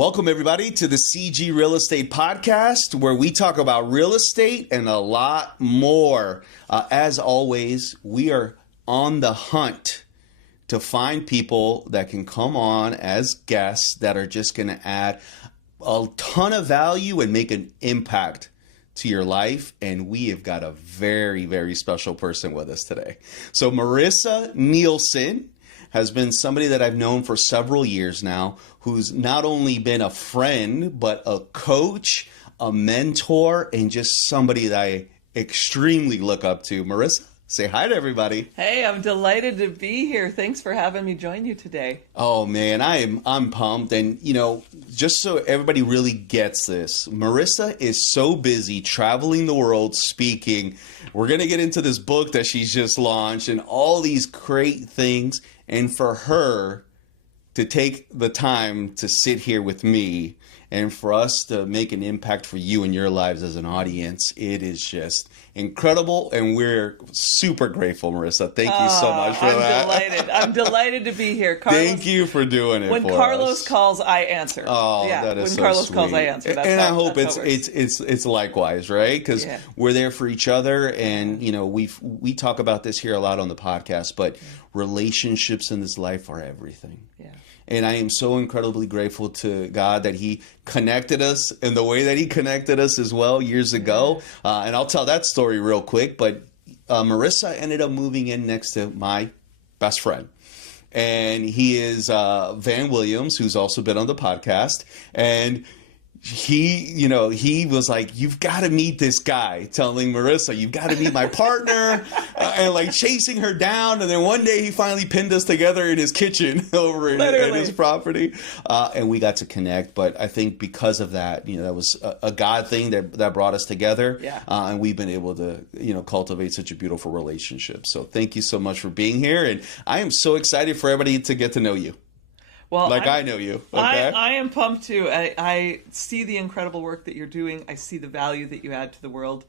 Welcome, everybody, to the CG Real Estate Podcast, where we talk about real estate and a lot more. As always, we are on the hunt to find people that can come on as guests that are just going to add a ton of value and make an impact to your life. And we have got a very, very special person with us today. So Marissa Nehlsen has been somebody that I've known for several years now, who's not only been a friend, but a coach, a mentor, and just somebody that I extremely look up to. Marissa, say hi to everybody. Hey, I'm delighted to be here. Thanks for having me join you today. Oh man, I'm pumped. And just so everybody really gets this, Marissa is so busy traveling the world, speaking. We're going to get into this book that she's just launched and all these great things. And for her to take the time to sit here with me and for us to make an impact for you and your lives as an audience, it is just incredible. And we're super grateful, Marissa. Thank you so much for that. Delighted. I'm delighted to be here. Carlos, thank you for doing it. When Carlos calls, I answer. Oh, yeah, that is when so Carlos sweet. calls, I answer. And I hope it's likewise, right? Because we're there for each other, and we talk about this here a lot on the podcast, but relationships in this life are everything. Yeah. And I am so incredibly grateful to God that He connected us in the way that He connected us as well years ago. And I'll tell that story real quick. But Marissa ended up moving in next to my best friend. And he is Van Williams, who's also been on the podcast. And he was like, you've got to meet this guy, telling Marissa, you've got to meet my partner, and like chasing her down. And then one day he finally pinned us together in his kitchen over at his property. And we got to connect. But I think because of that, that was a God thing that brought us together. Yeah. And we've been able to, cultivate such a beautiful relationship. So thank you so much for being here. And I am so excited for everybody to get to know you. Well, I know you. Okay? I am pumped too. I see the incredible work that you're doing. I see the value that you add to the world.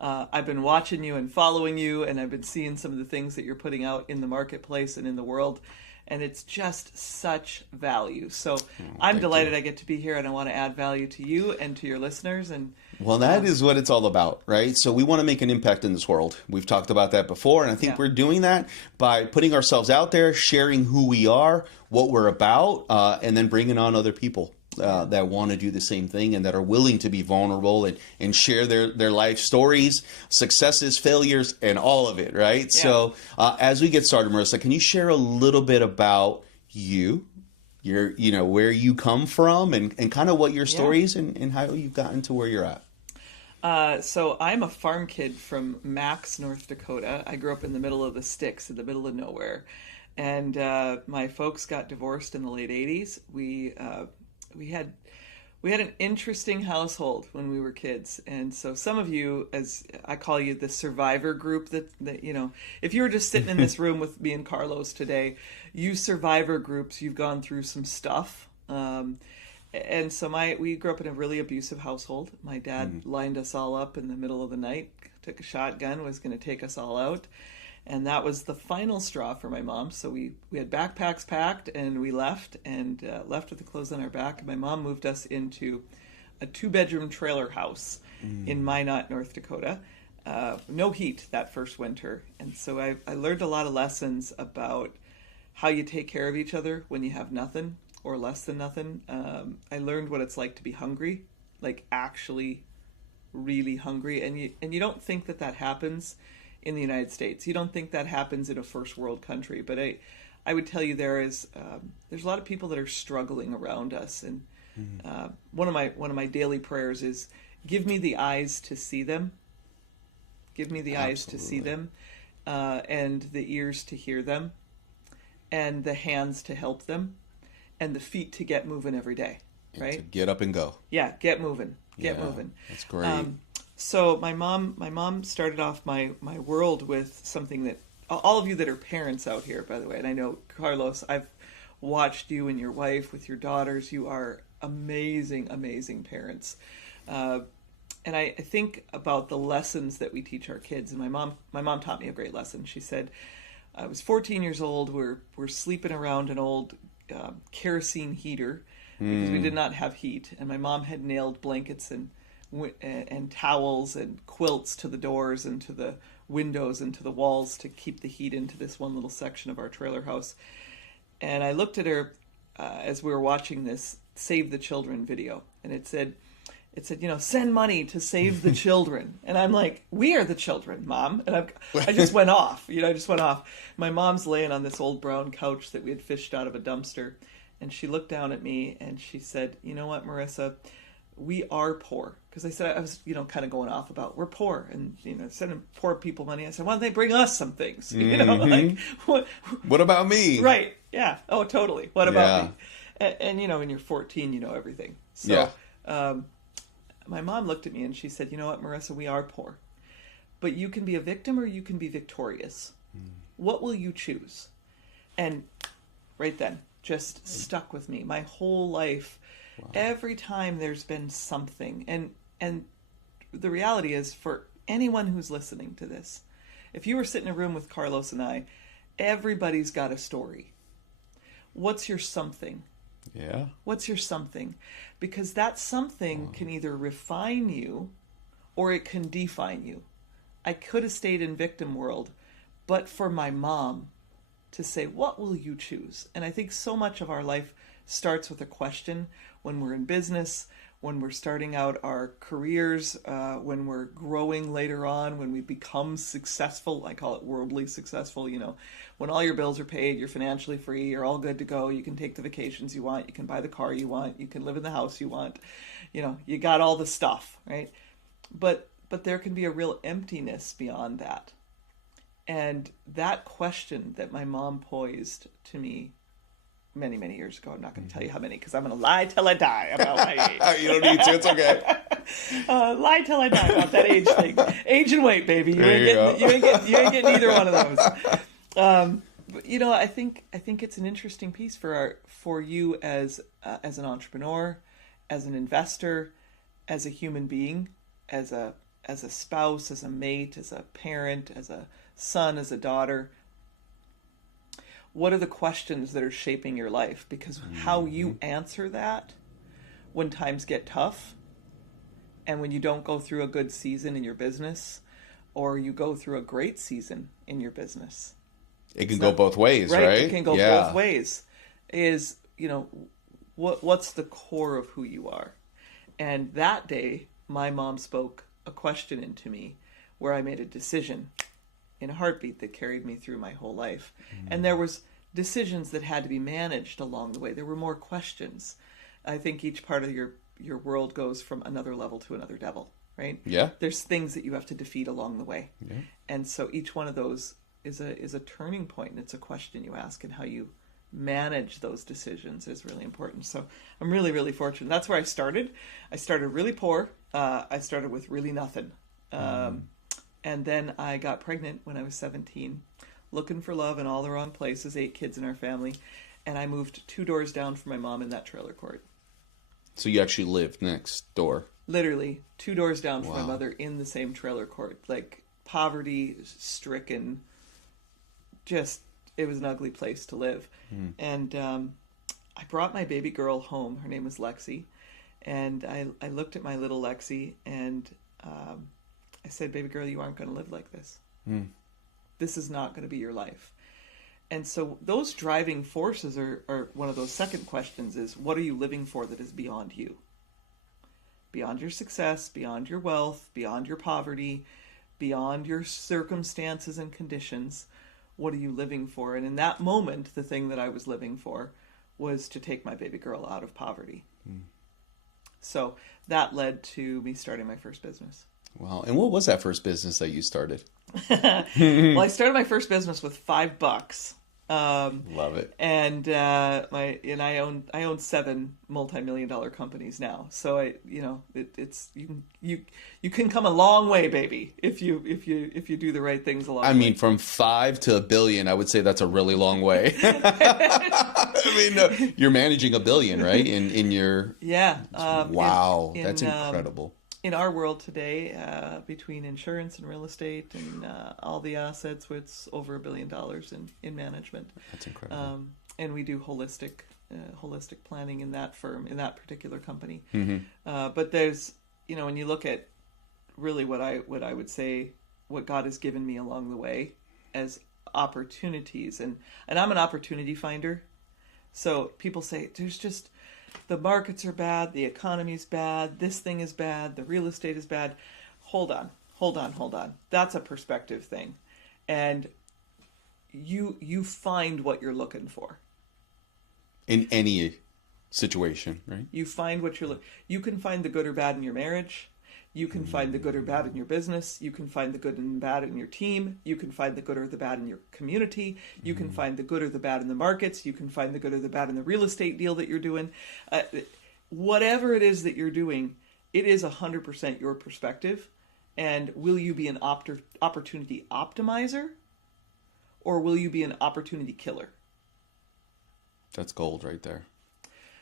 I've been watching you and following you, and I've been seeing some of the things that you're putting out in the marketplace and in the world. And it's just such value. So I'm delighted I get to be here, and I want to add value to you and to your listeners. And well, that is what it's all about, right? So we want to make an impact in this world. We've talked about that before, and I think we're doing that by putting ourselves out there, sharing who we are, what we're about, and then bringing on other people that want to do the same thing and that are willing to be vulnerable and share their life stories, successes, failures, and all of it, right? Yeah. So as we get started, Marissa, can you share a little bit about you? Where you come from and kind of what your story is and how you've gotten to where you're at. So I'm a farm kid from Max, North Dakota. I grew up in the middle of the sticks, in the middle of nowhere. And my folks got divorced in the late 80s. We had an interesting household when we were kids. And so some of you, as I call you, the survivor group that if you were just sitting in this room with me and Carlos today, you survivor groups, you've gone through some stuff. And so we grew up in a really abusive household. My dad lined us all up in the middle of the night, took a shotgun, was going to take us all out. And that was the final straw for my mom. So we had backpacks packed, and we left with the clothes on our back. And my mom moved us into a 2-bedroom trailer house in Minot, North Dakota. No heat that first winter. And so I learned a lot of lessons about how you take care of each other when you have nothing or less than nothing. I learned what it's like to be hungry, like actually really hungry. And you don't think that happens in the United States. You don't think that happens in a first world country, but I would tell you there's a lot of people that are struggling around us, and one of my daily prayers is, give me the eyes to see them, give me the eyes to see them, and the ears to hear them, and the hands to help them, and the feet to get moving every day, right? To get up and go. Yeah, get moving, moving. That's great. So my mom started off my world with something that all of you that are parents out here, by the way, and I know, Carlos, I've watched you and your wife with your daughters. You are amazing, amazing parents. And I think about the lessons that we teach our kids. And my mom taught me a great lesson. She said, I was 14 years old. We're sleeping around an old kerosene heater. because we did not have heat, and my mom had nailed blankets and towels and quilts to the doors and to the windows and to the walls to keep the heat into this one little section of our trailer house. And I looked at her as we were watching this Save the Children video, and it said, send money to save the children. And I'm like, we are the children, Mom. And I just went off. My mom's laying on this old brown couch that we had fished out of a dumpster. And she looked down at me and she said, you know what, Marissa, we are poor. Because I was, kind of going off about we're poor and, sending poor people money. I said, why don't they bring us some things? What about me? Right. Yeah. Oh, totally. What about me? And when you're 14, you know everything. So, my mom looked at me and she said, you know what, Marissa, we are poor. But you can be a victim or you can be victorious. What will you choose? And right then, just stuck with me. My whole life, every time there's been something. And the reality is, for anyone who's listening to this, if you were sitting in a room with Carlos and I, everybody's got a story. What's your something? Yeah. What's your something? Because that something can either refine you or it can define you. I could have stayed in victim world, but for my mom to say, what will you choose? And I think so much of our life starts with a question when we're in business, when we're starting out our careers, when we're growing later on, when we become successful. I call it worldly successful, when all your bills are paid, you're financially free, you're all good to go, you can take the vacations you want, you can buy the car you want, you can live in the house you want, you got all the stuff, right? But there can be a real emptiness beyond that. And that question that my mom posed to me many, many years ago, I'm not going to tell you how many, because I'm going to lie till I die about my age. You don't need to, it's okay. Lie till I die about that age thing. Age and weight, baby. You ain't getting either one of those. But I think it's an interesting piece for you as an entrepreneur, as an investor, as a human being, as a spouse, as a mate, as a parent, as a son, as a daughter. What are the questions that are shaping your life? Because how you answer that when times get tough and when you don't go through a good season in your business, or you go through a great season in your business. It can go both ways, right? It can go both ways. Is, what's the core of who you are? And that day, my mom spoke a question into me where I made a decision in a heartbeat that carried me through my whole life. And there was decisions that had to be managed along the way. There were more questions. I think each part of your world goes from another level to another level, right? Yeah. There's things that you have to defeat along the way. Yeah. And so each one of those is a turning point, and it's a question you ask, and how you manage those decisions is really important. So I'm really, really fortunate. That's where I started. I started really poor. I started with really nothing. And then I got pregnant when I was 17, looking for love in all the wrong places, 8 kids in our family. And I moved 2 doors down from my mom in that trailer court. So you actually lived next door? Literally 2 doors down from my mother in the same trailer court. Like, poverty stricken. Just, it was an ugly place to live. And I brought my baby girl home. Her name was Lexi. And I looked at my little Lexi and I said, baby girl, you aren't going to live like this. This is not going to be your life. And so those driving forces are one of those second questions is, what are you living for that is beyond you? Beyond your success, beyond your wealth, beyond your poverty, beyond your circumstances and conditions. What are you living for? And in that moment, the thing that I was living for was to take my baby girl out of poverty. So that led to me starting my first business. Wow. And what was that first business that you started? Well, I started my first business with $5. Love it. And I own 7 multi-million-dollar companies now. So it's you can come a long way, baby, if you do the right things along the way. I mean, from 5 to $1 billion, I would say that's a really long way. I mean, you're managing $1 billion, right? In your wow, that's incredible. In our world today, between insurance and real estate and all the assets, it's over $1 billion in management. That's incredible. And we do holistic holistic planning in that firm, in that particular company. But there's, when you look at really what I would say, what God has given me along the way as opportunities, and I'm an opportunity finder. So people say there's just, the markets are bad, the economy's bad, this thing is bad, the real estate is bad. Hold on. That's a perspective thing. And you find what you're looking for. In any situation, right? You find what you can find the good or bad in your marriage. You can find the good or bad in your business. You can find the good and bad in your team. You can find the good or the bad in your community. You can find the good or the bad in the markets. You can find the good or the bad in the real estate deal that you're doing. Whatever it is that you're doing, it is 100% your perspective. And will you be an opportunity optimizer, or will you be an opportunity killer? That's gold right there.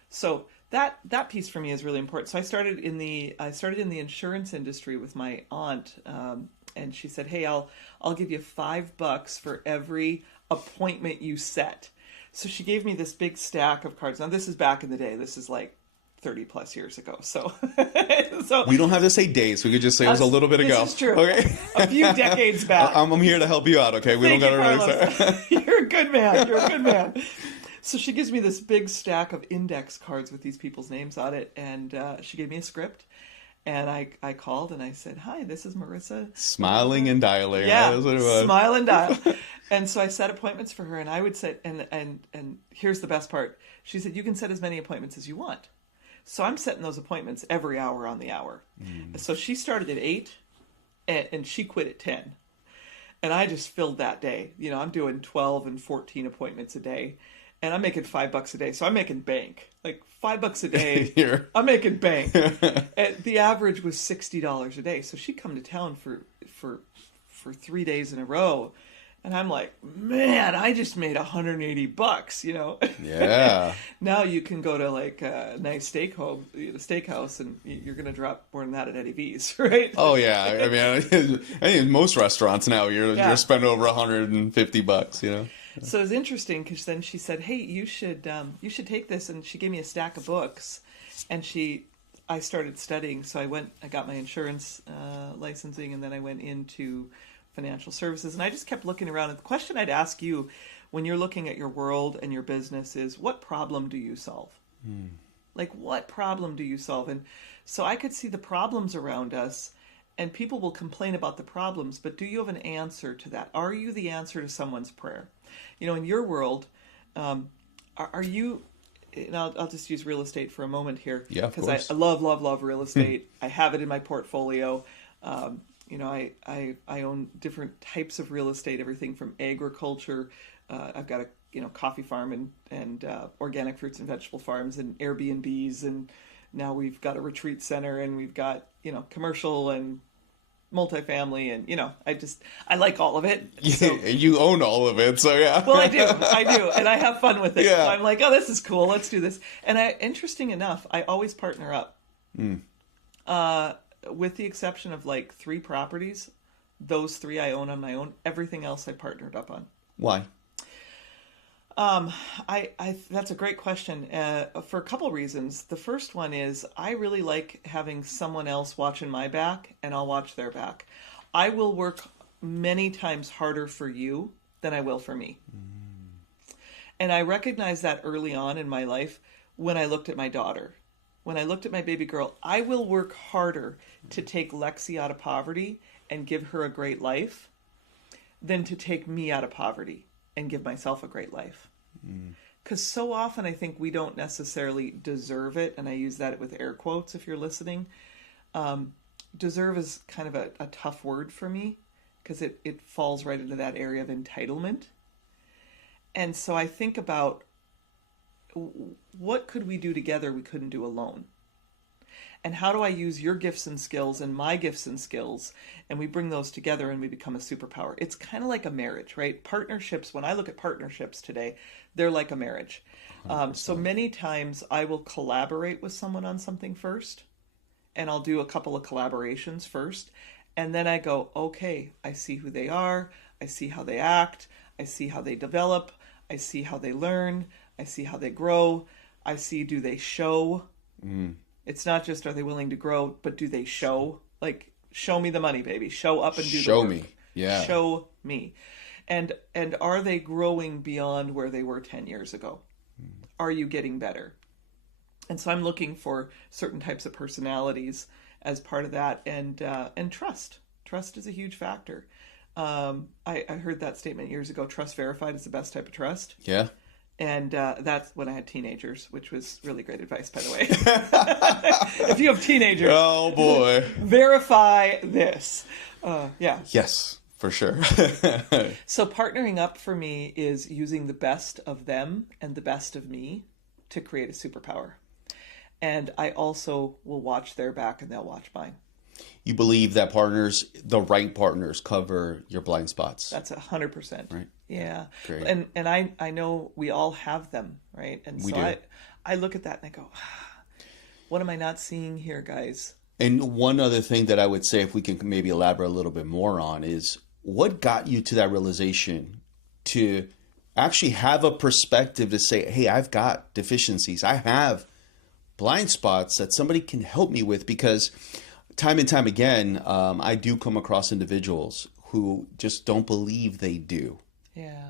So that piece for me is really important. So I started in the insurance industry with my aunt, and she said, "Hey, I'll give you $5 for every appointment you set." So she gave me this big stack of cards. Now this is back in the day. This is like 30 plus years ago. So we don't have to say days. We could just say it was a little bit ago. This is true. Okay. A few decades back. I'm here to help you out. Okay, we don't got to really say. You're a good man. So she gives me this big stack of index cards with these people's names on it, and she gave me a script, and I called and I said, "Hi, this is Marissa." Smiling and dialing. Yeah, that's what it was. Smile and dial. And so I set appointments for her, and I would set, and here's the best part. She said, "You can set as many appointments as you want." So I'm setting those appointments every hour on the hour. So she started at 8, and she quit at 10. And I just filled that day. I'm doing 12 and 14 appointments a day. And I'm making $5 a day, so I'm making bank. Like $5 a day, I'm making bank. And the average was $60 a day. So she'd come to town for 3 days in a row, and I'm like, man, I just made $180. Yeah. Now you can go to like a nice steakhouse, and you're gonna drop more than that at Eddie V's, right? Oh yeah. I mean, I think most restaurants now you're spending over $150. So it's interesting because then she said, "Hey, you should take this," and she gave me a stack of books, and I started studying. So I got my insurance licensing, and then I went into financial services, and I just kept looking around. And the question I'd ask you when you're looking at your world and your business is, what problem do you solve? Like, what problem do you solve? And so I could see the problems around us. And people will complain about the problems, but do you have an answer to that? Are you the answer to someone's prayer? In your world, are you, and I'll just use real estate for a moment here. Yeah, of course. Because I love real estate. I have it in my portfolio. I own different types of real estate, everything from agriculture. I've got a coffee farm and organic fruits and vegetable farms and Airbnbs, and now we've got a retreat center, and we've got, commercial and multifamily, and, I like all of it. So, you own all of it, so yeah. Well, I do. And I have fun with it. Yeah. So I'm like, oh, this is cool. Let's do this. And interesting enough, I always partner up. With the exception of like 3 properties, those 3 I own on my own. Everything else I partnered up on. Why? That's a great question, for a couple reasons. The first one is I really like having someone else watching my back, and I'll watch their back. I will work many times harder for you than I will for me. And I recognized that early on in my life when I looked at my daughter. When I looked at my baby girl, I will work harder to take Lexi out of poverty and give her a great life than to take me out of poverty and give myself a great life. Because so often I think we don't necessarily deserve it, and I use that with air quotes if you're listening. Deserve is kind of a tough word for me, because it falls right into that area of entitlement. And so I think about, what could we do together we couldn't do alone? And how do I use your gifts and skills and my gifts and skills, and we bring those together and we become a superpower? It's kind of like a marriage, right? Partnerships, when I look at partnerships today, they're like a marriage. So many times I will collaborate with someone on something first, and I'll do a couple of collaborations first, and then I go, okay, I see who they are, I see how they act, I see how they develop, I see how they learn, I see how they grow. I see, do they show? It's not just are they willing to grow, but do they show? Like, show me the money, baby. Show up and do the Show work. me. Yeah. Show me. And are they growing beyond where they were 10 years ago? Are you getting better? And so I'm looking for certain types of personalities as part of that, and trust. Trust is a huge factor. I heard that statement years ago. Trust verified is the best type of trust. Yeah. And that's when I had teenagers, which was really great advice, by the way. If you have teenagers, Oh boy. verify this. Yeah. Yes, for sure. So partnering up for me is using the best of them and the best of me to create a superpower. And I also will watch their back and they'll watch mine. You believe that partners, the right partners, cover your blind spots. That's 100%. Right. Yeah. Great. And I know we all have them, right? And We so do. I look at that and I go, what am I not seeing here, guys? And one other thing that I would say, if we can maybe elaborate a little bit more on, is what got you to that realization to actually have a perspective to say, hey, I've got deficiencies. I have blind spots that somebody can help me with, because time and time again, I do come across individuals who just don't believe they do. Yeah.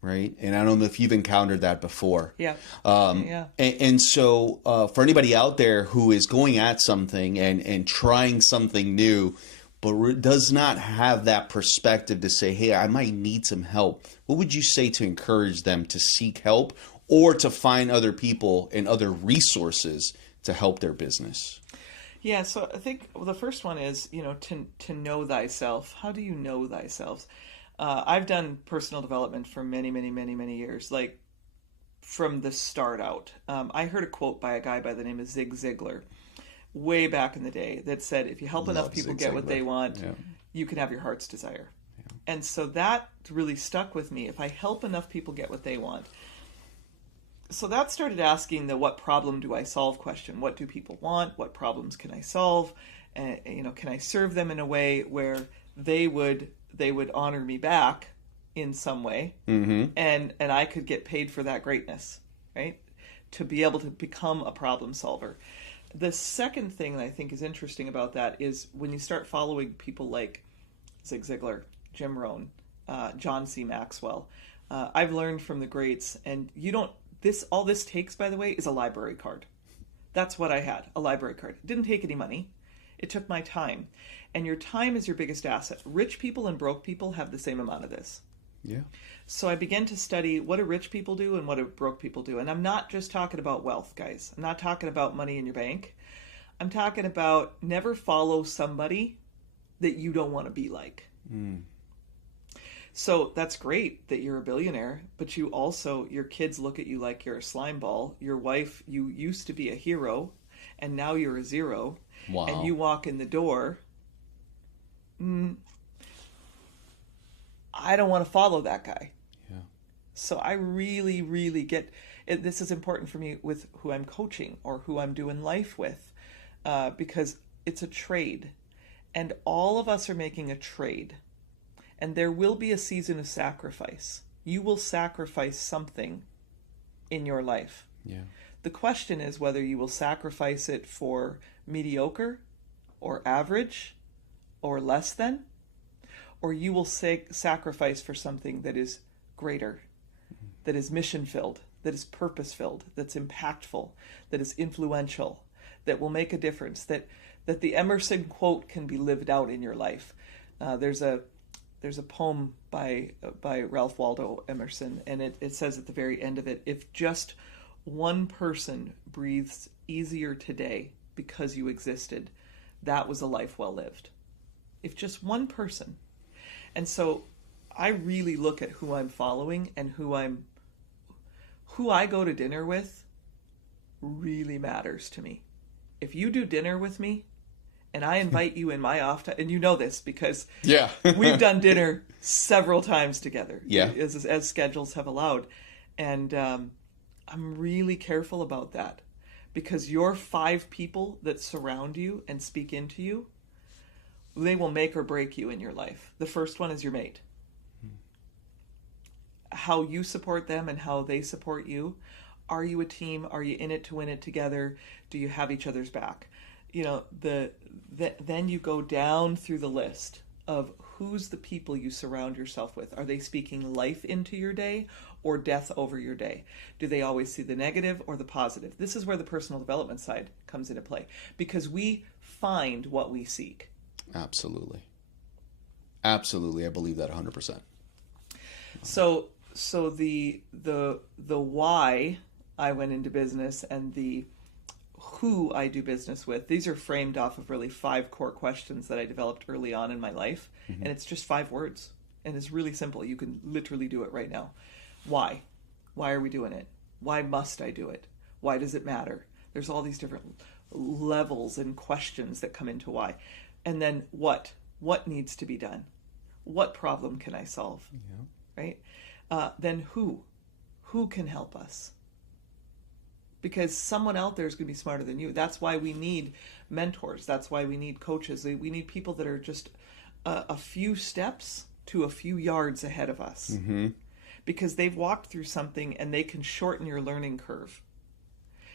Right. And I don't know if you've encountered that before. Yeah. Yeah. And so for anybody out there who is going at something and trying something new, but does not have that perspective to say, hey, I might need some help, what would you say to encourage them to seek help or to find other people and other resources to help their business? Yeah, so I think the first one is, to know thyself. How do you know thyself? I've done personal development for many, many, many, many years, like from the start out. I heard a quote by a guy by the name of Zig Ziglar way back in the day that said, if you help enough people get what they want, you can have your heart's desire. Yeah. And so that really stuck with me. If I help enough people get what they want. So that started asking the what problem do I solve question. What do people want? What problems can I solve? Can I serve them in a way where they would honor me back in some way, and I could get paid for that greatness, right? To be able to become a problem solver. The second thing that I think is interesting about that is when you start following people like Zig Ziglar, Jim Rohn, John C. Maxwell. I've learned from the greats, and all this takes, by the way, is a library card. That's what I had, a library card. It didn't take any money. It took my time. And your time is your biggest asset. Rich people and broke people have the same amount of this. Yeah. So I began to study what do rich people do and what do broke people do. And I'm not just talking about wealth, guys. I'm not talking about money in your bank. I'm talking about never follow somebody that you don't want to be like. So that's great that you're a billionaire, but your kids look at you like you're a slime ball. Your wife, you used to be a hero, and now you're a zero. Wow. And you walk in the door. I don't want to follow that guy. Yeah. So I really, really get it. This is important for me with who I'm coaching or who I'm doing life with, because it's a trade, and all of us are making a trade. And there will be a season of sacrifice. You will sacrifice something in your life. Yeah. The question is whether you will sacrifice it for mediocre or average or less than, or you will sacrifice for something that is greater, that is mission-filled, that is purpose-filled, that's impactful, that is influential, that will make a difference, that the Emerson quote can be lived out in your life. There's a poem by Ralph Waldo Emerson, and it says at the very end of it, if just one person breathes easier today because you existed, that was a life well lived. If just one person. And so I really look at who I'm following, and who I go to dinner with really matters to me. If you do dinner with me, and I invite you in my off time, and you know this because we've done dinner several times together, as schedules have allowed. And I'm really careful about that, because your 5 people that surround you and speak into you, they will make or break you in your life. The first one is your mate. How you support them and how they support you Are you a team? Are you in it to win it together? Do you have each other's back? You know, then you go down through the list of who's the people you surround yourself with. Are they speaking life into your day or death over your day? Do they always see the negative or the positive? This is where the personal development side comes into play, because we find what we seek. Absolutely. Absolutely. I believe that 100%. So the why I went into business and the who I do business with, these are framed off of really 5 core questions that I developed early on in my life. And it's just 5 words. And it's really simple. You can literally do it right now. Why? Why are we doing it? Why must I do it? Why does it matter? There's all these different levels and questions that come into why. And then what? What needs to be done? What problem can I solve? Yeah. Right? Then who? Who can help us? Because someone out there is going to be smarter than you. That's why we need mentors. That's why we need coaches. We need people that are just a few steps to a few yards ahead of us. Mm-hmm. Because they've walked through something and they can shorten your learning curve.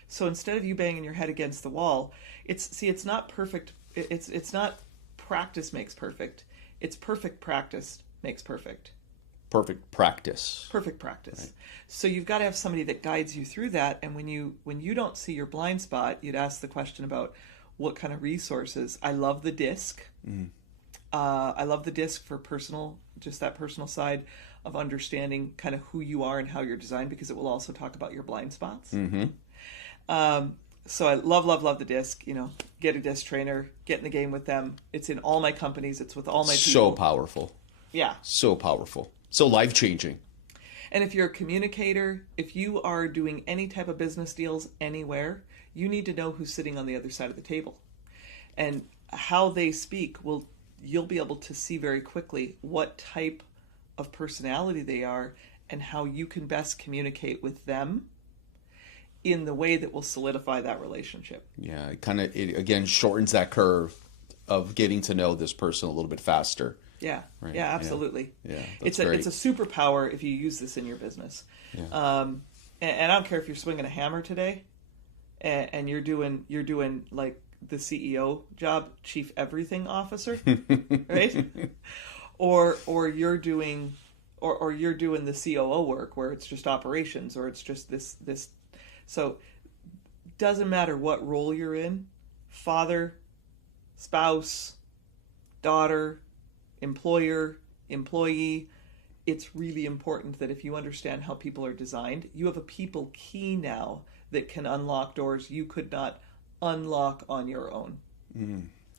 So instead of you banging your head against the wall, it's not perfect. It's not practice makes perfect. It's perfect practice makes perfect. Perfect practice. Perfect practice. Right. So you've got to have somebody that guides you through that. And when you don't see your blind spot, you'd ask the question about what kind of resources. I love the disc. Mm. I love the disc for just that personal side of understanding kind of who you are and how you're designed, because it will also talk about your blind spots. Mm-hmm. So I love the disc. You know, get a disc trainer, get in the game with them. It's in all my companies. It's with all my people. So powerful. Yeah. So powerful. So life-changing. And if you're a communicator, if you are doing any type of business deals anywhere, you need to know who's sitting on the other side of the table. And how they speak, you'll be able to see very quickly what type of personality they are and how you can best communicate with them in the way that will solidify that relationship. Yeah, it again shortens that curve of getting to know this person a little bit faster. Yeah, right. Yeah, absolutely. Yeah, it's a superpower if you use this in your business. Yeah. And I don't care if you're swinging a hammer today, and you're doing like the CEO job, Chief Everything Officer, right? Or you're doing the COO work where it's just operations, or it's just this. So doesn't matter what role you're in, father, spouse, daughter, employer, employee, it's really important that if you understand how people are designed, you have a people key now that can unlock doors you could not unlock on your own.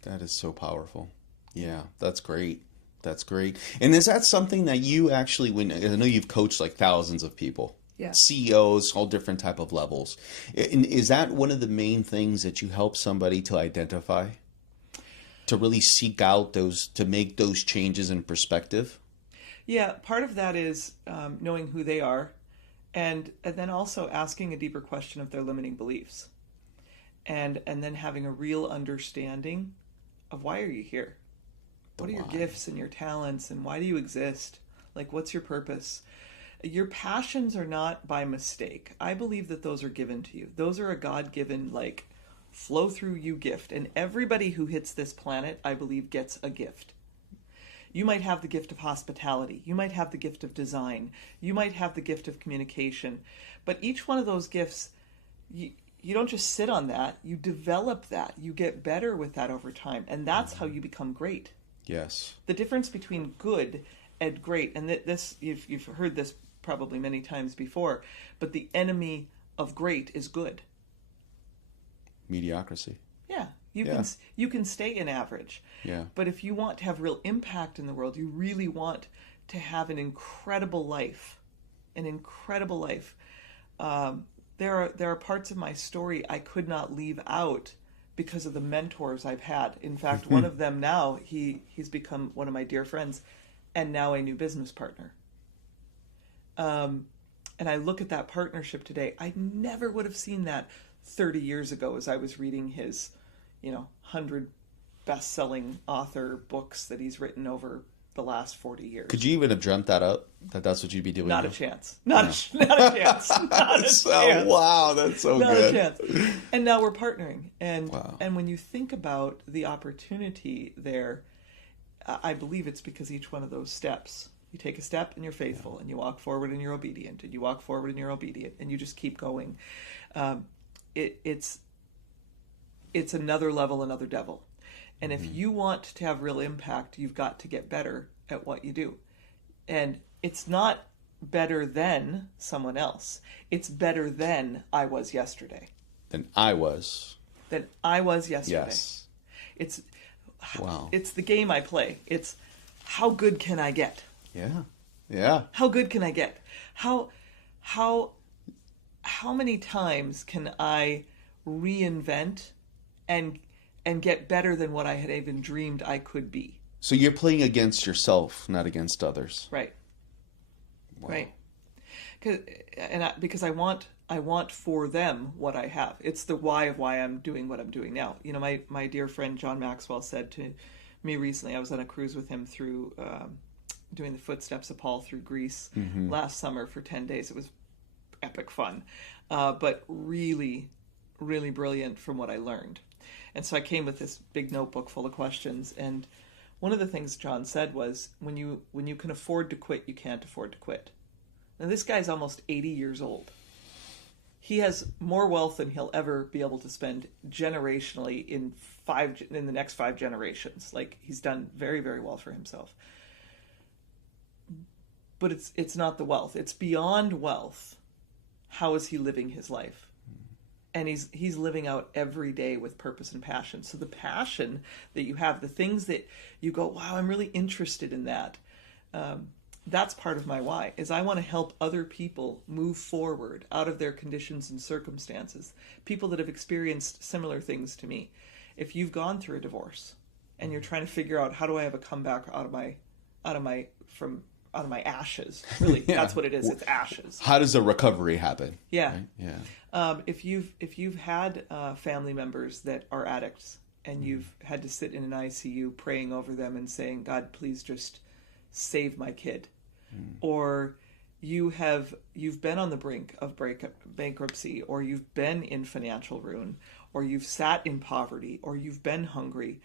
That is so powerful. Yeah, that's great. That's great. And is that something that you actually, I know you've coached like thousands of people, yeah, CEOs, all different type of levels. And is that one of the main things that you help somebody to identify? To really seek out to make those changes in perspective? Yeah, part of that is knowing who they are, and then also asking a deeper question of their limiting beliefs, and then having a real understanding of why are you here? What are your gifts and your talents, and why do you exist? Like, what's your purpose? Your passions are not by mistake. I believe that those are given to you. Those are a God-given, flow through you gift. And everybody who hits this planet, I believe, gets a gift. You might have the gift of hospitality. You might have the gift of design. You might have the gift of communication. But each one of those gifts, you don't just sit on that. You develop that. You get better with that over time. And that's how you become great. Yes. The difference between good and great, and this you've heard this probably many times before, but the enemy of great is good. Mediocrity. Yeah, you can stay in average. Yeah. But if you want to have real impact in the world, you really want to have an incredible life. There are parts of my story I could not leave out because of the mentors I've had. In fact, one of them now, he's become one of my dear friends and now a new business partner. And I look at that partnership today. I never would have seen that 30 years ago as I was reading his, 100 best-selling author books that he's written over the last 40 years. Could you even have dreamt that up? That's what you'd be doing? Not now? a chance. Not a chance. Not a chance. Wow, that's so Not good. a chance. And now we're partnering. And Wow. and when you think about the opportunity there, I believe it's because each one of those steps, you take a step and you're faithful, and you walk forward and you're obedient, and you walk forward and you're obedient, and you just keep going. It's another level, another devil. And if you want to have real impact, you've got to get better at what you do. And it's not better than someone else. It's better than I was yesterday. Than I was. Than I was yesterday. Yes. It's Wow. It's the game I play. It's how good can I get? Yeah. Yeah. How good can I get? How many times can I reinvent and get better than what I had even dreamed I could be? So you're playing against yourself, not against others. Right. Wow. Right. Because I want for them what I have. It's the why of why I'm doing what I'm doing now. You know, my dear friend John Maxwell said to me recently, I was on a cruise with him through doing the Footsteps of Paul through Greece last summer for 10 days. It was epic fun, but really, really brilliant from what I learned. And so I came with this big notebook full of questions. And one of the things John said was, when you can afford to quit, you can't afford to quit. Now, this guy's almost 80 years old. He has more wealth than he'll ever be able to spend generationally in the next 5 generations. Like, he's done very, very well for himself. But it's not the wealth. It's beyond wealth. How is he living his life? And he's living out every day with purpose and passion. So the passion that you have, the things that you go, wow, I'm really interested in that. That's part of my why, is I want to help other people move forward out of their conditions and circumstances. People that have experienced similar things to me. If you've gone through a divorce and you're trying to figure out, how do I have a comeback out of my ashes? Really, Yeah. That's what it is. It's ashes. How does the recovery happen? Yeah. Right? Yeah. If you've had family members that are addicts, and you've had to sit in an ICU praying over them and saying, God, please just save my kid. Or you've been on the brink of bankruptcy, or you've been in financial ruin, or you've sat in poverty, or you've been hungry,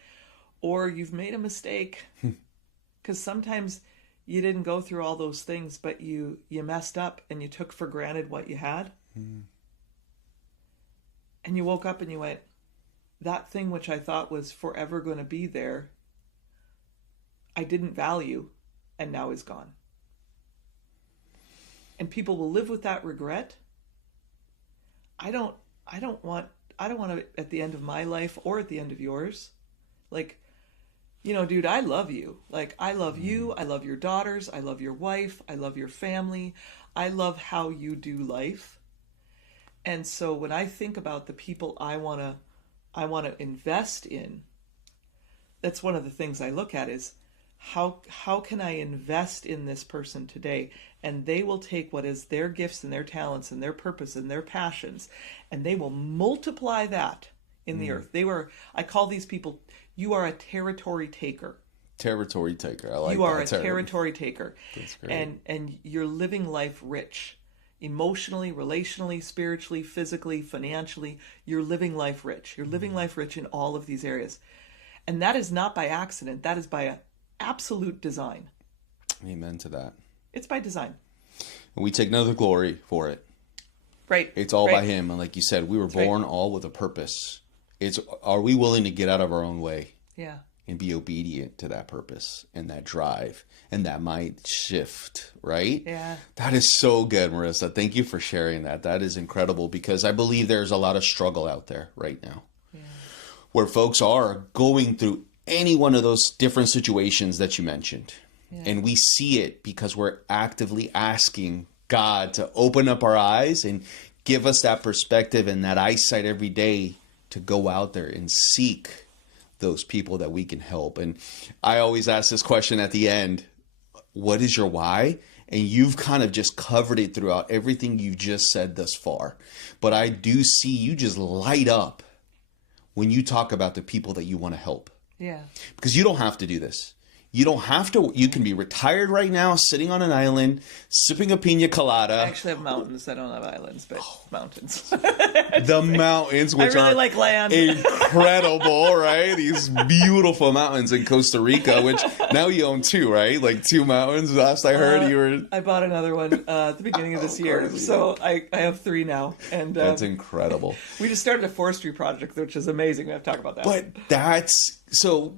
or you've made a mistake. Because sometimes you didn't go through all those things, but you messed up and you took for granted what you had. And you woke up and you went, that thing which I thought was forever going to be there, I didn't value, and now is gone. And people will live with that regret. I don't want to, at the end of my life or at the end of yours, like, you know, dude, I love you. Like, I love you. I love your daughters. I love your wife. I love your family. I love how you do life. And so when I think about the people I want to invest in, that's one of the things I look at is, how can I invest in this person today? And they will take what is their gifts and their talents and their purpose and their passions, and they will multiply that in the earth. I call these people, you are a territory taker. Territory taker. I like that. You are a territory taker. That's great. And you're living life rich. Emotionally, relationally, spiritually, physically, financially. You're living life rich. You're living life rich in all of these areas. And that is not by accident. That is by absolute design. Amen to that. It's by design. And we take no the glory for it. Right. It's all right. by him. And like you said, we were born all with a purpose. Are we willing to get out of our own way? Yeah. And be obedient to that purpose and that drive and that mind shift, right? Yeah. That is so good, Marissa. Thank you for sharing that. That is incredible, because I believe there's a lot of struggle out there right now, where folks are going through any one of those different situations that you mentioned. Yeah. And we see it because we're actively asking God to open up our eyes and give us that perspective and that eyesight every day to go out there and seek those people that we can help. And I always ask this question at the end, what is your why? And you've kind of just covered it throughout everything you just said thus far. But I do see you just light up when you talk about the people that you want to help. Yeah. Because you don't have to do this. You don't have to. You can be retired right now, sitting on an island, sipping a pina colada. I actually have mountains. I don't have islands, but mountains. The mountains, which I really are like land. incredible, right? These beautiful mountains in Costa Rica, which now you own two, right? Like 2 mountains. Last I heard, you were. I bought another one at the beginning of this year, so I have 3 now, and That's incredible. we just started a forestry project, which is amazing. We have to talk about that. But that's so.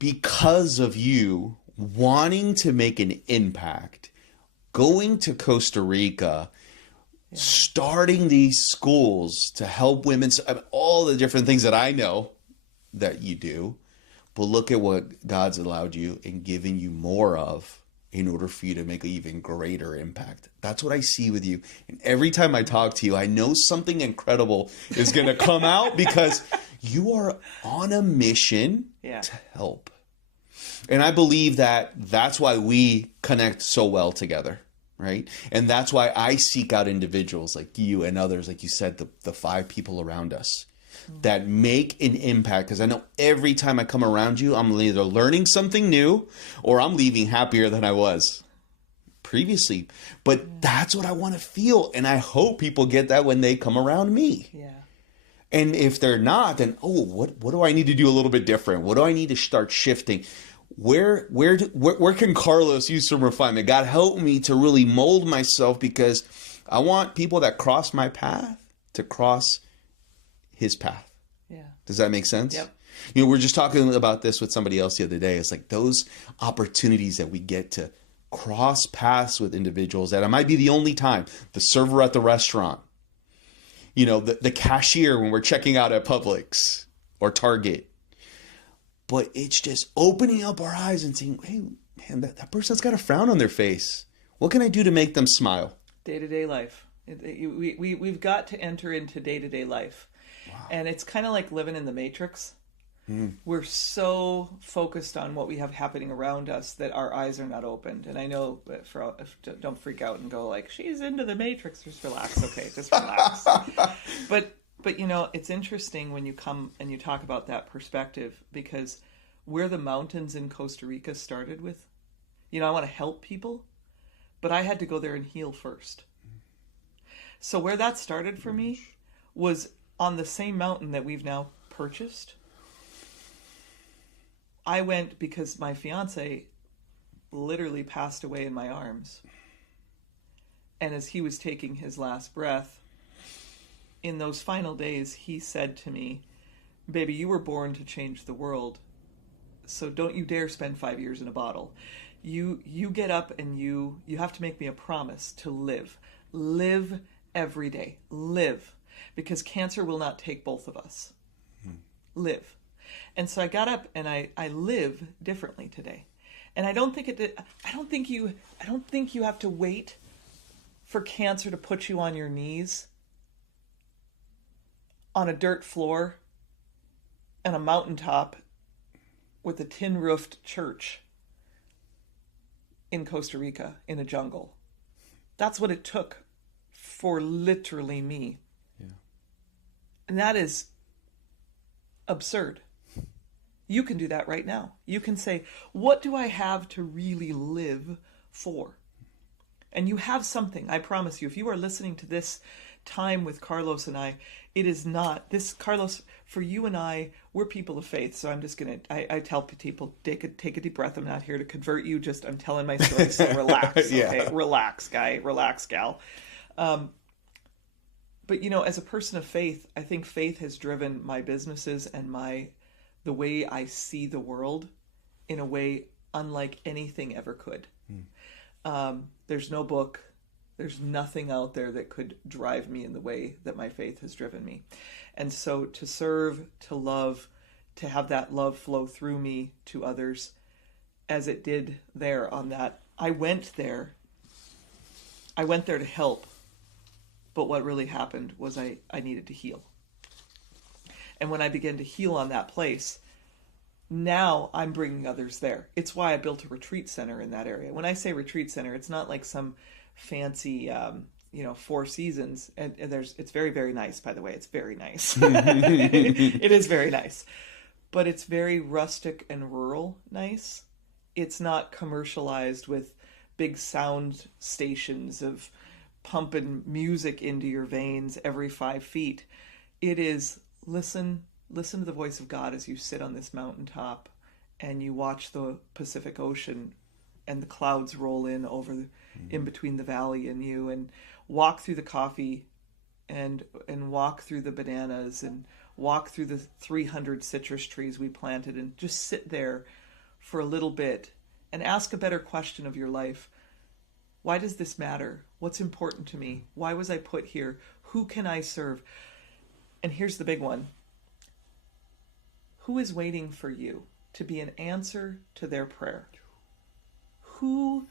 Because of you wanting to make an impact, going to Costa Rica, starting these schools to help women, all the different things that I know that you do, but look at what God's allowed you and given you more of in order for you to make an even greater impact. That's what I see with you. And every time I talk to you, I know something incredible is going to come out because you are on a mission to help. And I believe that that's why we connect so well together, right? And that's why I seek out individuals like you and others, like you said, the 5 people around us that make an impact. Because I know every time I come around you, I'm either learning something new or I'm leaving happier than I was previously. But that's what I want to feel. And I hope people get that when they come around me. Yeah. And if they're not, then, what do I need to do a little bit different? What do I need to start shifting? Where can Carlos use some refinement? God, help me to really mold myself, because I want people that cross my path to cross his path. Yeah. Does that make sense? Yep. You know, we're just talking about this with somebody else the other day. It's like those opportunities that we get to cross paths with individuals that it might be the only time. The server at the restaurant, you know, the cashier when we're checking out at Publix or Target. But it's just opening up our eyes and saying, hey, man, that person's got a frown on their face. What can I do to make them smile? Day-to-day life. We've got to enter into day-to-day life. Wow. And it's kind of like living in the Matrix. We're so focused on what we have happening around us that our eyes are not opened. And I know, don't freak out and go like, she's into the Matrix. Just relax, okay? Just relax. But, you know, it's interesting when you come and you talk about that perspective, because where the mountains in Costa Rica started with, you know, I want to help people, but I had to go there and heal first. So where that started for me was on the same mountain that we've now purchased. I went because my fiance literally passed away in my arms. And as he was taking his last breath, in those final days, he said to me, baby, you were born to change the world. So don't you dare spend 5 years in a bottle. You get up and you have to make me a promise to live. Live every day. Live. Because cancer will not take both of us. Live. And so I got up and I live differently today. And I don't think you have to wait for cancer to put you on your knees on a dirt floor and a mountaintop with a tin-roofed church in Costa Rica in a jungle. That's what it took for literally me. Yeah. And that is absurd. You can do that right now. You can say, what do I have to really live for? And you have something, I promise you. If you are listening to this time with Carlos and I, it is not this, Carlos, for you and I, we're people of faith. So I'm just going to, I tell people, take a deep breath. I'm not here to convert you. I'm telling my story. So relax. Yeah. Okay. Relax, guy. Relax, gal. But you know, as a person of faith, I think faith has driven my businesses and the way I see the world in a way unlike anything ever could. There's no book, there's nothing out there that could drive me in the way that my faith has driven me. And so to serve, to love, to have that love flow through me to others, as it did there on that, I went there to help. But what really happened was I needed to heal. And when I began to heal on that place, now I'm bringing others there. It's why I built a retreat center in that area. When I say retreat center, it's not like some fancy, Four Seasons. And it's very, very nice, by the way. It's very nice. It is very nice. But it's very rustic and rural nice. it's not commercialized with big sound stations of pumping music into your veins every 5 feet. It is listen to the voice of God as you sit on this mountaintop and you watch the Pacific Ocean and the clouds roll in over in between the valley and you, and walk through the coffee and walk through the bananas and walk through the 300 citrus trees we planted, and just sit there for a little bit and ask a better question of your life. Why does this matter? What's important to me? Why was I put here? Who can I serve? And here's the big one. Who is waiting for you to be an answer to their prayer? Who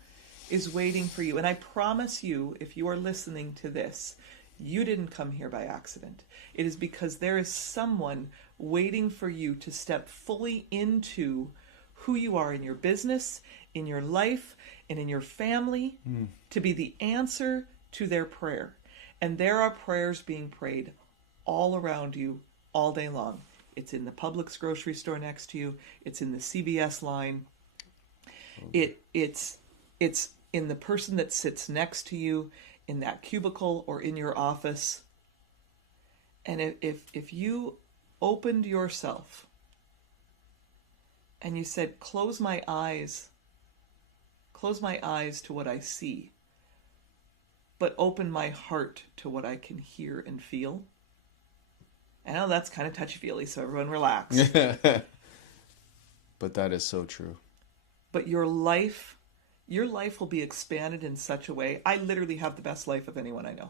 is waiting for you? And I promise you, if you are listening to this, you didn't come here by accident. It is because there is someone waiting for you to step fully into who you are in your business, in your life, and in your family, to be the answer to their prayer. And there are prayers being prayed all around you all day long. It's in the Publix grocery store next to you. It's in the CVS line. It's in the person that sits next to you in that cubicle or in your office. And if you opened yourself and you said, close my eyes to what I see, but open my heart to what I can hear and feel. I know that's kind of touchy-feely, so everyone relax. But that is so true. But your life will be expanded in such a way. I literally have the best life of anyone I know.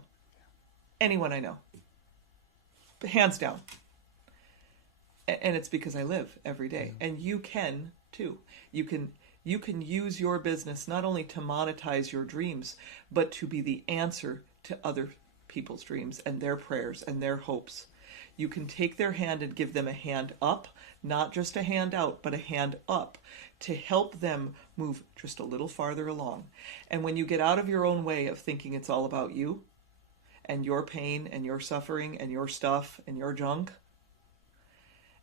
Anyone I know. But hands down. And it's because I live every day. And you can too. You can use your business not only to monetize your dreams, but to be the answer to other people's dreams and their prayers and their hopes. You can take their hand and give them a hand up, not just a hand out, but a hand up, to help them move just a little farther along. And when you get out of your own way of thinking it's all about you and your pain and your suffering and your stuff and your junk,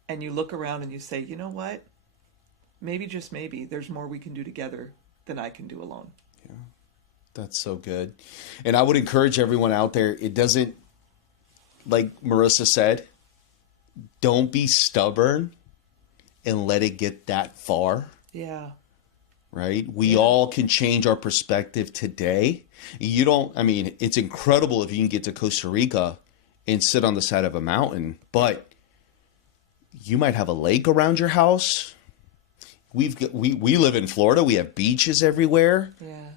and you look around and you say, you know what? Maybe, just maybe, there's more we can do together than I can do alone. Yeah, that's so good. And I would encourage everyone out there, it doesn't, like Marissa said, don't be stubborn and let it get that far. Yeah. Right? We all can change our perspective today. It's incredible if you can get to Costa Rica and sit on the side of a mountain, but you might have a lake around your house. We live in Florida. We have beaches everywhere. Yeah.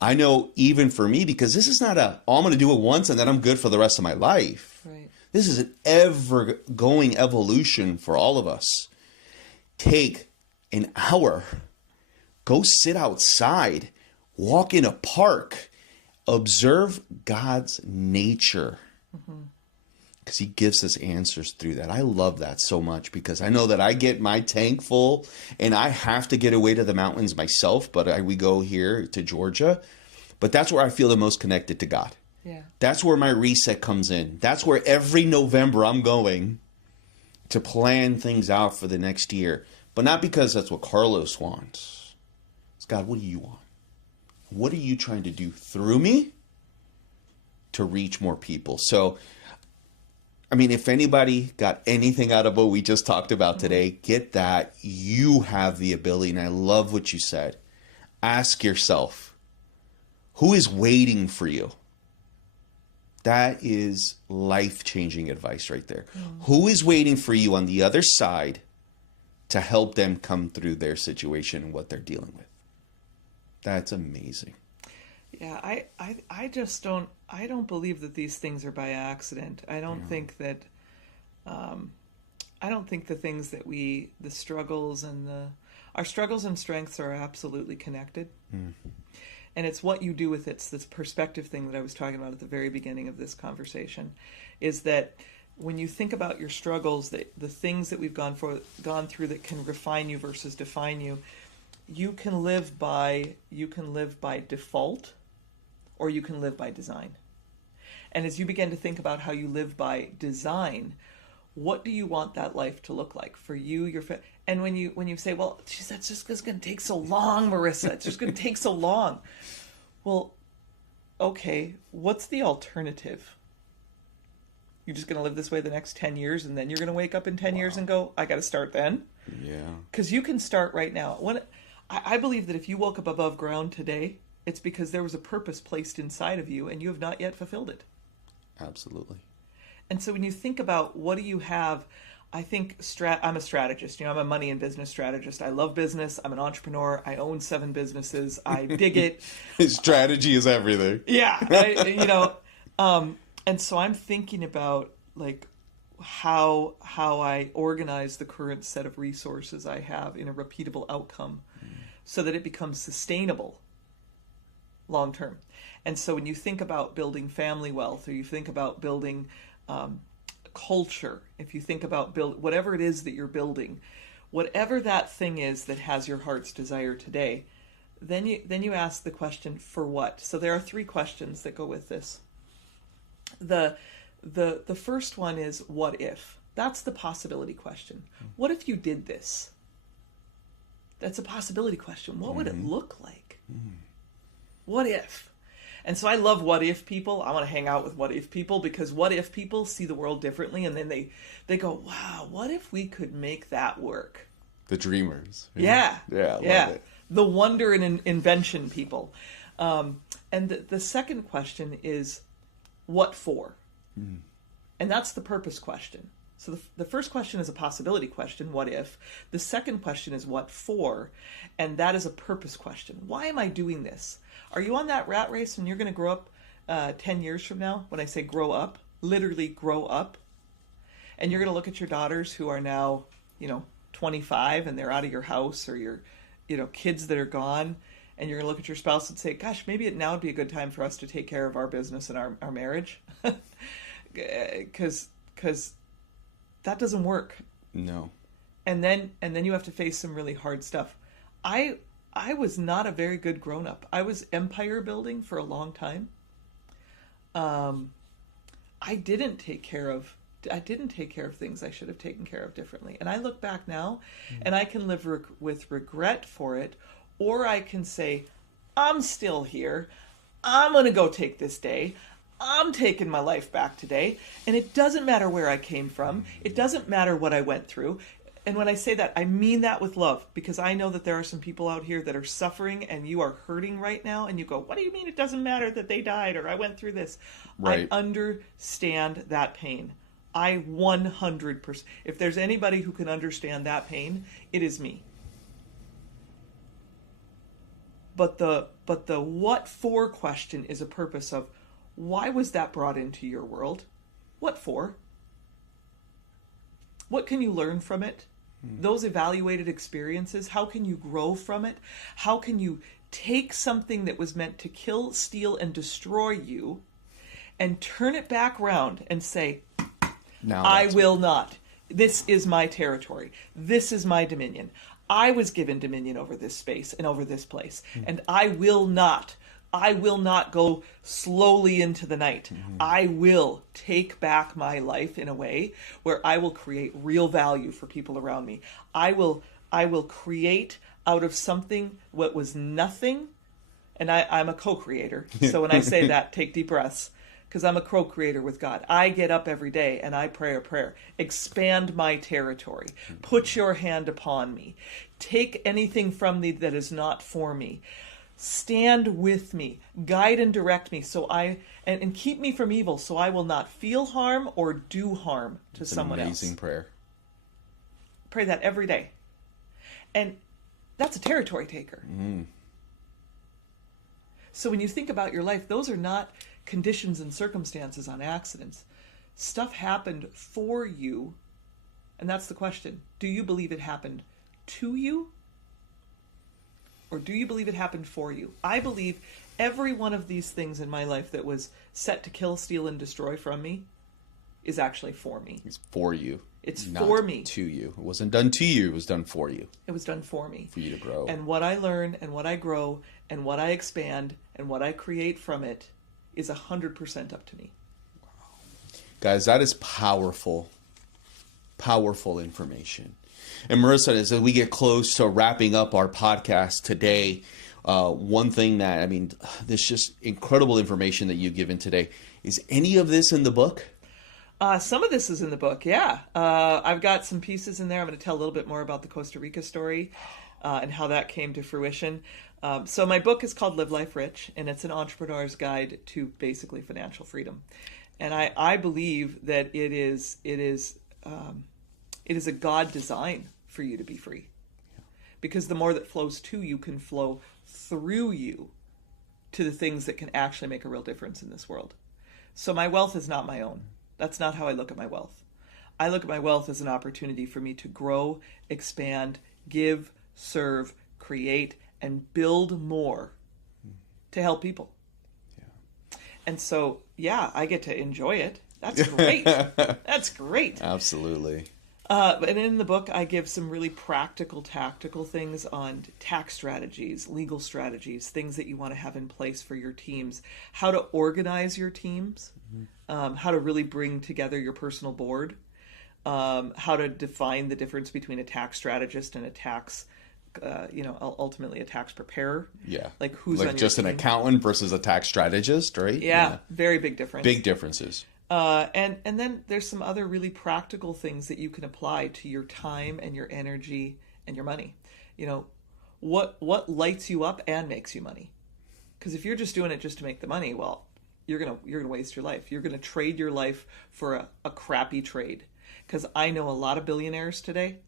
I know, even for me, because this is not I'm going to do it once and then I'm good for the rest of my life. Right. This is an ever-going evolution for all of us. Take an hour, go sit outside, walk in a park, observe God's nature. Because he gives us answers through that. I love that so much, because I know that I get my tank full and I have to get away to the mountains myself, but we go here to Georgia. But that's where I feel the most connected to God. Yeah. That's where my reset comes in. That's where every November I'm going to plan things out for the next year. But not because that's what Carlos wants. It's, God, what do you want? What are you trying to do through me to reach more people? So, if anybody got anything out of what we just talked about today, get that. You have the ability, and I love what you said. Ask yourself, who is waiting for you? That is life-changing advice right there. Who is waiting for you on the other side to help them come through their situation and what they're dealing with? That's amazing. Yeah, I just don't believe that these things are by accident. I don't think that I don't think the things that the struggles and our struggles and strengths are absolutely connected. And it's what you do with it. It's this perspective thing that I was talking about at the very beginning of this conversation, is that when you think about your struggles, the things that we've gone through that can refine you versus define you, you can live by default, or you can live by design. And as you begin to think about how you live by design, what do you want that life to look like for you, your family? And when you say, well, geez, that's just going to take so long, Marissa. It's just going to take so long. Well, okay, what's the alternative? You're just going to live this way the next 10 years, and then you're going to wake up in 10 years and go, I got to start then? Yeah. Because you can start right now. I believe that if you woke up above ground today, it's because there was a purpose placed inside of you, and you have not yet fulfilled it. Absolutely. And so when you think about what do you have, I think I'm a strategist. I'm a money and business strategist. I love business. I'm an entrepreneur. I own 7 businesses. I dig it. Strategy is everything. Yeah. And so I'm thinking about like how I organize the current set of resources I have in a repeatable outcome so that it becomes sustainable long term. And so when you think about building family wealth, or you think about building culture, if you think about whatever it is that you're building, whatever that thing is that has your heart's desire today, then you ask the question, for what? So there are 3 questions that go with this. The first one is, what if? That's the possibility question. What if you did this? That's a possibility question. What would it look like? What if? And so I love what if people. I want to hang out with what if people, because what if people see the world differently, and then they go, wow, what if we could make that work? The dreamers. Yeah. Yeah, I love it. The wonder and invention people. And the second question is, what for? And that's the purpose question. So the first question is a possibility question, what if? The second question is what for? And that is a purpose question. Why am I doing this? Are you on that rat race when you're going to grow up 10 years from now? When I say grow up, literally grow up. And you're going to look at your daughters who are now, 25, and they're out of your house, or your, kids that are gone. And you're going to look at your spouse and say, gosh, maybe now would be a good time for us to take care of our business and our marriage. Because that doesn't work. No. And then you have to face some really hard stuff. I was not a very good grown-up. I was empire building for a long time. I didn't take care of things I should have taken care of differently. And I look back now, and I can live with regret for it, or I can say, I'm still here. I'm going to go take this day. I'm taking my life back today. And it doesn't matter where I came from. It doesn't matter what I went through. And when I say that, I mean that with love, because I know that there are some people out here that are suffering, and you are hurting right now, and you go, what do you mean it doesn't matter that they died, or I went through this? Right. I understand that pain. I 100%. If there's anybody who can understand that pain, it is me. But the what for question is a purpose of, why was that brought into your world? What for? What can you learn from it? Those evaluated experiences, how can you grow from it? How can you take something that was meant to kill, steal, and destroy you, and turn it back around and say, I will not. This is my territory. This is my dominion. I was given dominion over this space and over this place, and I will not go slowly into the night. I will take back my life in a way where I will create real value for people around me. I will create out of something what was nothing, and I'm a co-creator. So when I say that, take deep breaths, because I'm a co-creator with God. I get up every day and I pray a prayer. Expand my territory. Put your hand upon me. Take anything from me that is not for me. Stand with me, guide and direct me, and keep me from evil, so I will not feel harm or do harm to someone else. Amazing prayer. Pray that every day. And that's a territory taker. So when you think about your life, those are not conditions and circumstances on accidents. Stuff happened for you, and that's the question. Do you believe it happened to you? Or do you believe it happened for you? I believe every one of these things in my life that was set to kill, steal, and destroy from me is actually for me. It's for you. It's not for me. To you. It wasn't done to you. It was done for you. It was done for me. For you to grow. And what I learn and what I grow and what I expand and what I create from it is 100% up to me. Wow. Guys, that is powerful. powerful information. And Marissa, as we get close to wrapping up our podcast today, one thing that, I mean, this just incredible information that you've given today. Is any of this in the book? Some of this is in the book, yeah. I've got some pieces in there. I'm going to tell a little bit more about the Costa Rica story and how that came to fruition. So my book is called Live Life Rich, and it's an entrepreneur's guide to basically financial freedom. And I believe that it is a God design for you to be free. Because the more that flows to you can flow through you to the things that can actually make a real difference in this world. So my wealth is not my own. That's not how I look at my wealth. I look at my wealth as an opportunity for me to grow, expand, give, serve, create, and build more to help people. Yeah. And so, yeah, I get to enjoy it. That's great. That's great. Absolutely. And in the book, I give some really practical, tactical things on tax strategies, legal strategies, things that you want to have in place for your teams, how to organize your teams, how to really bring together your personal board, how to define the difference between a tax strategist and a tax, ultimately a tax preparer. Yeah. Like who's like on just your an team. accountant versus a tax strategist, right? Yeah, very big difference. Big differences. And then there's some other really practical things that you can apply to your time and your energy and your money. You know, what lights you up and makes you money? Because if you're just doing it just to make the money, well, you're gonna waste your life. You're gonna trade your life for a crappy trade. Because I know a lot of billionaires today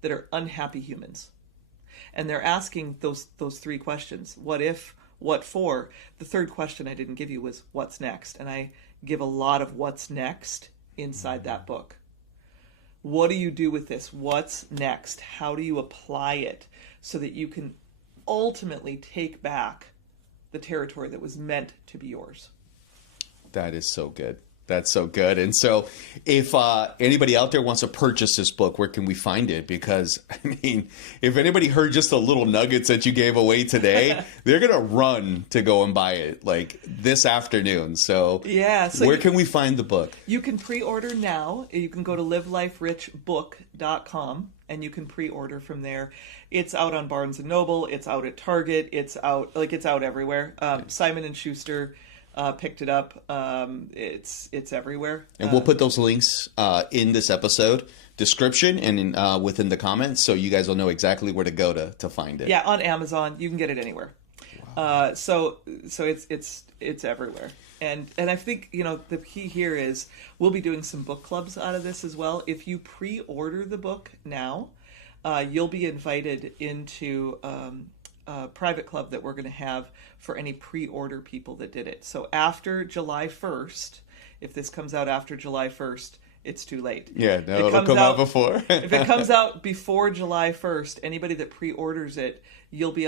that are unhappy humans, and they're asking those three questions: what if, what for? The third question I didn't give you was what's next, and I give a lot of what's next inside that book. What do you do with this? What's next? How do you apply it so that you can ultimately take back the territory that was meant to be yours? That is so good. That's so good. And so if anybody out there wants to purchase this book, where can we find it? Because, I mean, if anybody heard just the little nuggets that you gave away today, they're going to run to go and buy it like this afternoon. So, yeah, so where can we find the book? You can pre-order now. You can go to liveliferichbook.com and you can pre-order from there. It's out on Barnes & Noble. It's out at Target. It's out everywhere. Simon & Schuster picked it up. It's everywhere. And we'll put those links in this episode description and within the comments, so you guys will know exactly where to go to find it. Yeah, on Amazon. You can get it anywhere. Wow. So it's everywhere. And I think, the key here is we'll be doing some book clubs out of this as well. If you pre-order the book now, you'll be invited into a private club that we're going to have for any pre-order people that did it. So after July 1st, if this comes out after July 1st, it's too late. Yeah, no, it'll come out before. If it comes out before July 1st, anybody that pre-orders it, you'll be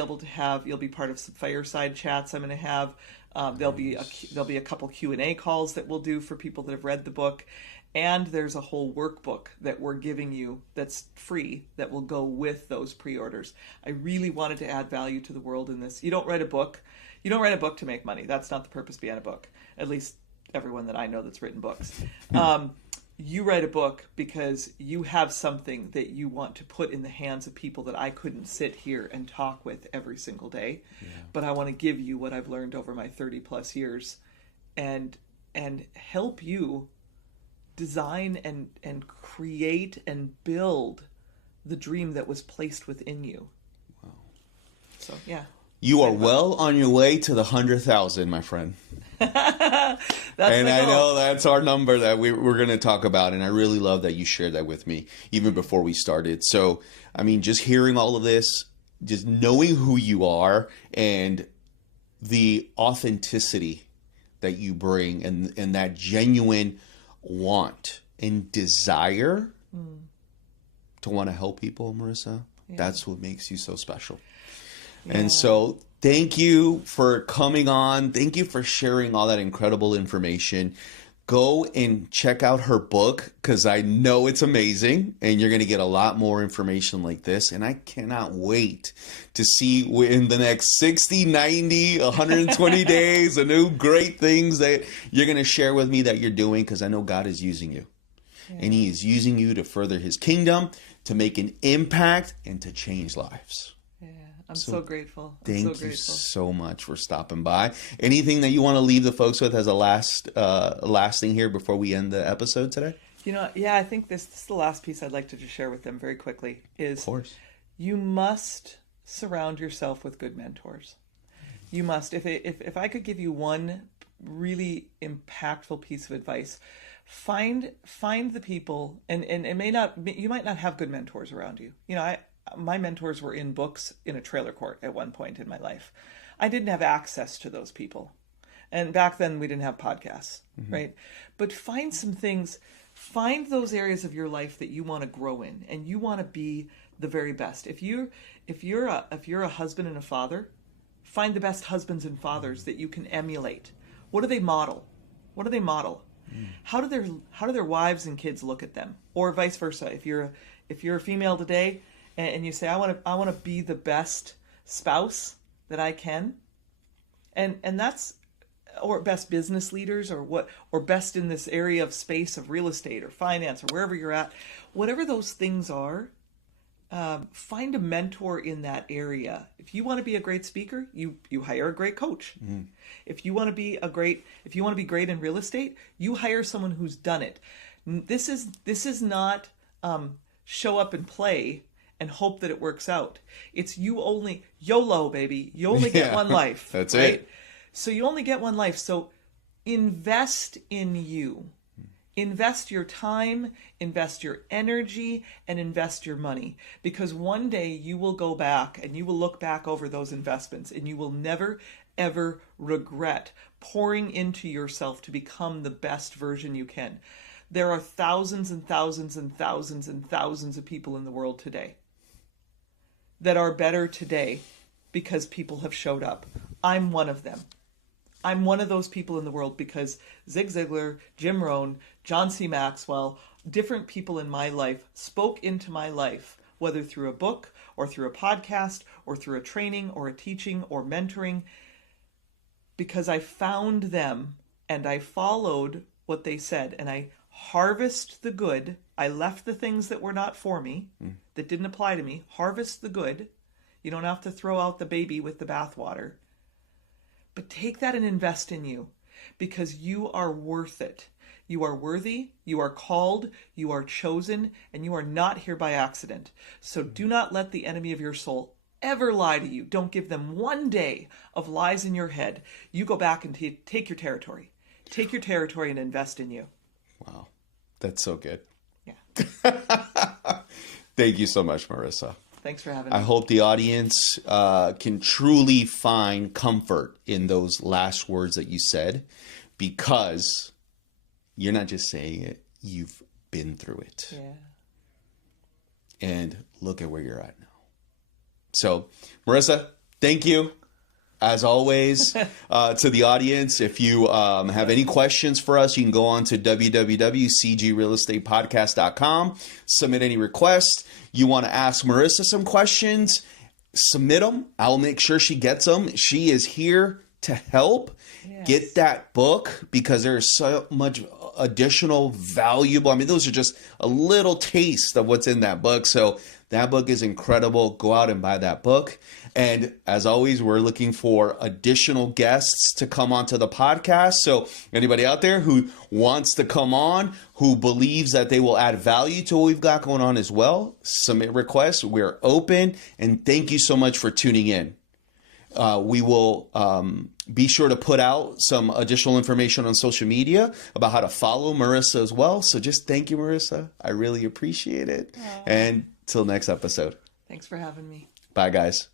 part of some fireside chats I'm going to have. There'll be a couple Q&A calls that we'll do for people that have read the book. And there's a whole workbook that we're giving you that's free that will go with those pre-orders. I really wanted to add value to the world in this. You don't write a book to make money. That's not the purpose behind a book. At least everyone that I know that's written books. You write a book because you have something that you want to put in the hands of people that I couldn't sit here and talk with every single day. Yeah. But I want to give you what I've learned over my 30 plus years and help you design and create and build the dream that was placed within you. Wow. So, yeah. You are well on your way to the 100,000, my friend. And I know that's our number that we're going to talk about. And I really love that you shared that with me even before we started. So, I mean, just hearing all of this, just knowing who you are and the authenticity that you bring and that genuine want and desire to want to help people, Marissa, that's what makes you so special. Yeah. And so thank you for coming on. Thank you for sharing all that incredible information. Go and check out her book because I know it's amazing and you're going to get a lot more information like this. And I cannot wait to see in the next 60, 90, 120 days, the new great things that you're going to share with me that you're doing because I know God is using you. and he is using you to further his kingdom, to make an impact, and to change lives. Yeah, I'm so grateful. Thank you so much for stopping by. Anything that you want to leave the folks with as a last thing here before we end the episode today? I think this is the last piece I'd like to just share with them very quickly is, of course, you must surround yourself with good mentors. You must. If I could give you one really impactful piece of advice, find the people, and you might not have good mentors around you. My mentors were in books in a trailer court at one point in my life. I didn't have access to those people. And back then we didn't have podcasts, right? But find some things, find those areas of your life that you want to grow in and you want to be the very best. If you're a husband and a father, find the best husbands and fathers that you can emulate. What do they model? How do their wives and kids look at them? Or vice versa. If you're a female today and you say, I want to be the best spouse that I can, and that's, or best business leaders, or best in this area of space of real estate or finance or wherever you're at, whatever those things are, find a mentor in that area. If you want to be a great speaker, you hire a great coach. If you want to be great in real estate, you hire someone who's done it. This is not show up and play and hope that it works out. It's YOLO, baby. You only get one life. That's right? it. So you only get one life. So invest in you. Invest your time, invest your energy, and invest your money. Because one day you will go back and you will look back over those investments and you will never, ever regret pouring into yourself to become the best version you can. There are thousands and thousands and thousands and thousands of people in the world today that are better today because people have showed up. I'm one of them. I'm one of those people in the world because Zig Ziglar, Jim Rohn, John C. Maxwell, different people in my life spoke into my life, whether through a book or through a podcast or through a training or a teaching or mentoring, because I found them and I followed what they said and I harvest the good. I left the things that were not for me, that didn't apply to me. Harvest the good. You don't have to throw out the baby with the bathwater. But take that and invest in you, because you are worth it. You are worthy, you are called, you are chosen, and you are not here by accident. So do not let the enemy of your soul ever lie to you. Don't give them one day of lies in your head. You go back and take your territory. Take your territory and invest in you. Wow. That's so good. Yeah. Thank you so much, Marissa. Thanks for having me. I hope the audience can truly find comfort in those last words that you said, because you're not just saying it, you've been through it. Yeah. And look at where you're at now. So, Marissa, thank you. As always, to the audience, if you have any questions for us, you can go on to www.cgrealestatepodcast.com, submit any requests. You want to ask Marissa some questions, submit them. I'll make sure she gets them. She is here to help. Yes. Get that book, because there's so much additional valuable. I mean, those are just a little taste of what's in that book. So that book is incredible. Go out and buy that book. And as always, we're looking for additional guests to come onto the podcast. So anybody out there who wants to come on, who believes that they will add value to what we've got going on as well, submit requests. We're open. And thank you so much for tuning in. We will be sure to put out some additional information on social media about how to follow Marissa as well. So just thank you, Marissa. I really appreciate it. And till next episode. Thanks for having me. Bye, guys.